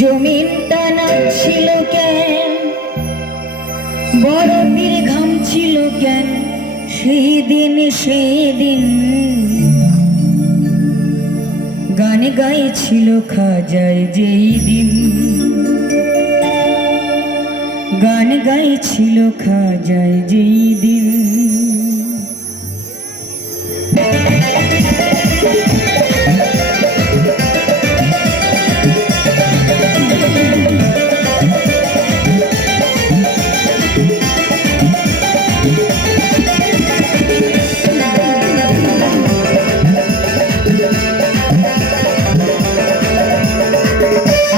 জমিনটা নাচছিল কেন, বরফের ঘাম ছিল কেন সেদিন গান গাইছিল খাজায় যেই দিন, গান গাইছিল খাজায় যেই দিন।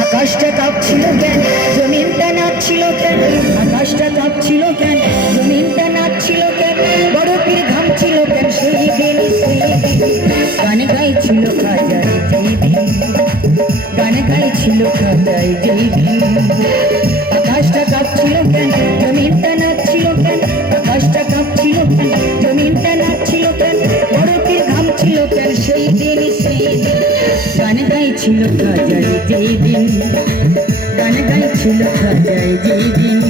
আকাশটা কাঁপছিল কেন, জমিনটা নাচছিল কেন, আকাশটা কাঁপছিল কেন, জমিনটা নাচছিল কেন, বরফের ঘাম ছিল কেন সেই দিন গান গাইছিল খাজায় যেই দিন, গান গাইছিল খাজায় যেই দিন। আকাশটা কাঁপছিল কেন, জমিনটা নাচছিল কেন, আকাশটা কাঁপছিল কেন, জমিনটা নাচছিল কেন, বরফের ঘাম ছিল কেন সেই দিন গান গাইছিল খাজায় যেই দিন, গান গাইছিল খাজায় যেই দিন।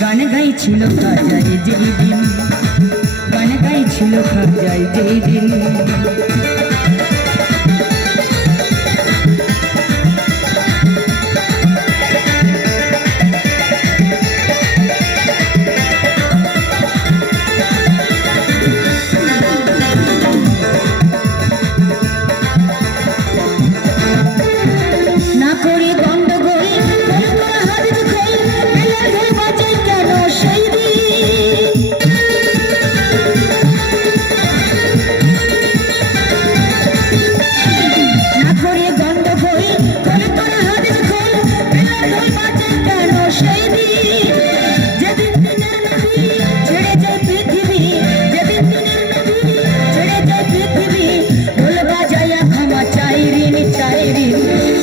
গান গাইছিল খাজায় যেই দিন, গান গাইছিল খাজায় যেই দিন।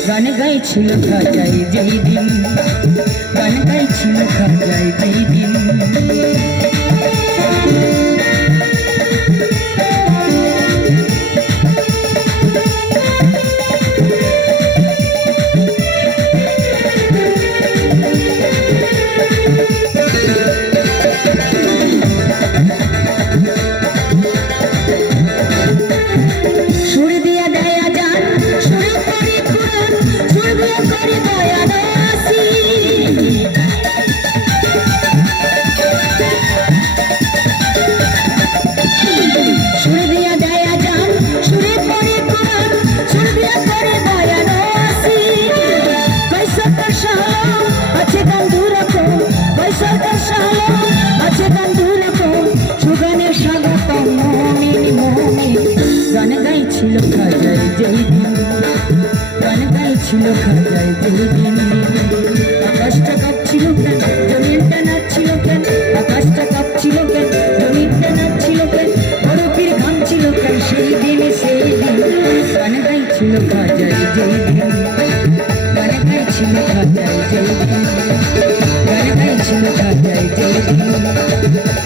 গান গাইছিল খাজায় যেই দিন, গান গাইছিল খাজায় যেই দিন। গান গাইছিল খাজায় যেই দিন, গান গাইছিল খাজায় যেই দিন। আকাশটা কাঁপছিল কেন, জমিনটা নাচছিল কেন, আকাশটা কাঁপছিল কেন, জমিনটা নাচছিল কেন, বরফের ঘাম ছিল কেন সেই দিন গান গাইছিল খাজায় যেই দিন, গান গাইছিল খাজায় যেই দিন, গান গাইছিল খাজায় যেই দিন,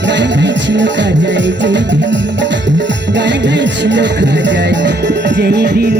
গান গাইছিল খাজায় যেই দিন, গান গাইছিল খাজায় যেই দিন।